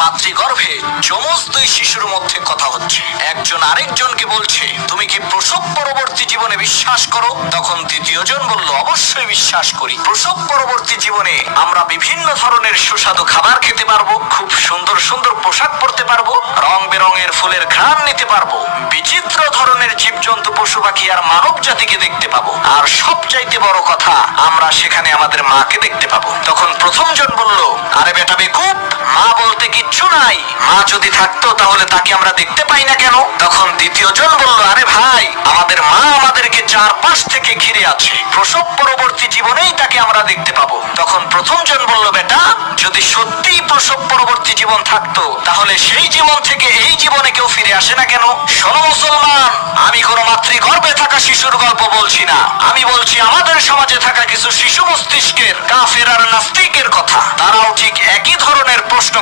মাতৃগর্ভে যমজ দুই শিশুর মধ্যে কথা হচ্ছে। একজন আরেকজনকে বলছে, তুমি কি প্রসব পরবর্তী জীবনে বিশ্বাস করো? তখন দ্বিতীয় জন বলল, অবশ্যই বিশ্বাস করি। প্রসব পরবর্তী জীবনে আমরা বিভিন্ন ধরনের সুস্বাদু খাবার খেতে পারবো, খুব সুন্দর সুন্দর পোশাক পরতে পারবো, রং বেরঙের ফুলের ঘ্রাণ নিতে পারবো, বিচিত্র ধরনের জীবজন্তু পশু পাখি আর মানব জাতিকে দেখতে পাবো, আর সবচাইতে বড় কথা, আমরা সেখানে আমাদের মাকে দেখতে পাবো। তখন প্রথম জন বলল, আরে বেটা বেকুব, মা বলতে কিচ্ছু নাই। মা যদি থাকতো তাহলে তাকে আমরা দেখতে পাই না কেন? তখন দ্বিতীয় জন বলল, আরে ভাই, আমাদের মা আমাদেরকে চারপাশ থেকে ঘিরে আছে, প্রসব পরবর্তী জীবনেই তাকে আমরা দেখতে পাবো। তখন প্রথম জন বলল, বেটা, যদি সত্যিই প্রসব পরবর্তী জীবন থাকতো তাহলে সেই জীবন থেকে এই জীবনে কেউ ফিরে আসে না কেন? শোনো মুসলমান, আমি কোনো মাতৃগর্ভে থাকা শিশুর গল্প বলছি না, আমি বলছি আমাদের সমাজে থাকা কিছু শিশু মস্তিষ্কের কাফের আর নাস্তিকের কথা। তারাও ঠিক একই ধরনের প্রশ্ন